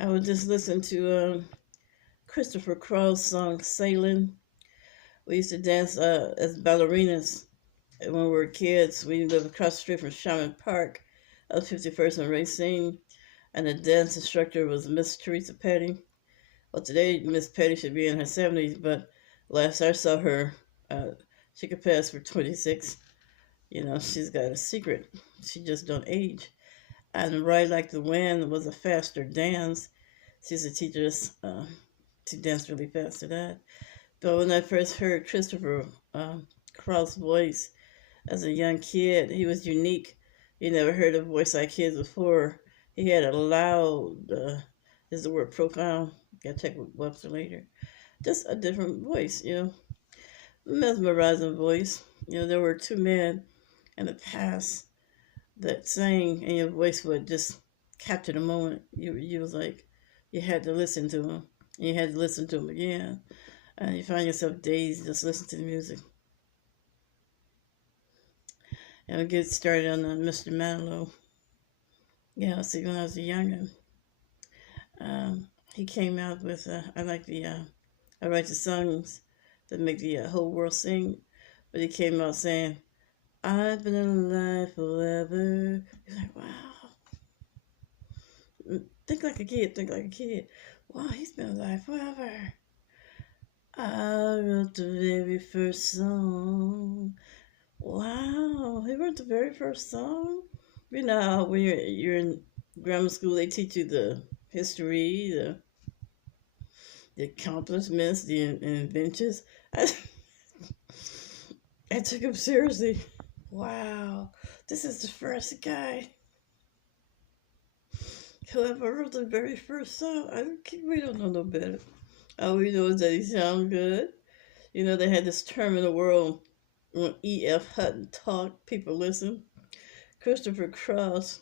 I would just listen to Christopher Cross' song "Sailing." We used to dance as ballerinas when we were kids. We lived across the street from Sherman Park, 51st and Racine, and the dance instructor was Miss Teresa Petty. Well, today Miss Petty should be in her 70s, but last I saw her, uh, she could pass for 26. You know, she's got a secret. She just don't age. And Ride Like the Wind was a faster dance. She used to teach us to dance really fast to that. But when I first heard Christopher Cross' voice as a young kid, he was unique. You never heard a voice like his before. He had a loud, is the word profound? Gotta check with Webster later. Just a different voice, mesmerizing voice. There were two men in the past that sang, and your voice would just capture the moment. You was like, you had to listen to him, and you had to listen to him again, and you find yourself dazed just listening to the music. And I get started on Mr. Manilow. Yeah, see, when I was a youngin', he came out with I write the songs that make the whole world sing, but he came out saying, "I've been alive forever." You're like, wow. Think like a kid, think like a kid. Wow, he's been alive forever. I wrote the very first song. Wow, he wrote the very first song? You know how when you're in grammar school, they teach you the history, the accomplishments, the inventions. I, I took him seriously. Wow, this is the first guy who ever wrote the very first song. We don't know no better. All we know is that he sounds good. They had this term in the world when E.F. Hutton talked, people listen. Christopher Cross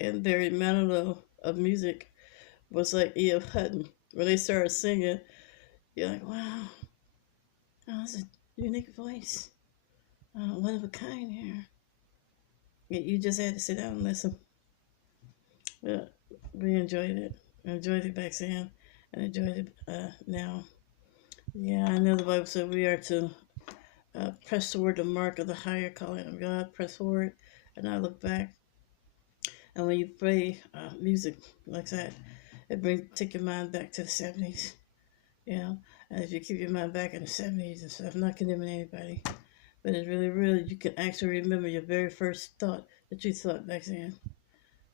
and Barry Manilow of music was like E.F. Hutton. When they started singing, you're like, wow, that's a unique voice. One of a kind here. You just had to sit down and listen. But we enjoyed it. I enjoyed it back then and enjoyed it now. Yeah, I know the Bible said we are to press toward the mark of the higher calling of God, press forward, and I look back. And when you play music like that, take your mind back to the 70s, And if you keep your mind back in the 70s and stuff, I'm not condemning anybody, but it's really, really, you can actually remember your very first thought that you thought back then.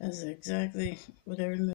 That's exactly what I remember.